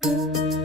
Thank you.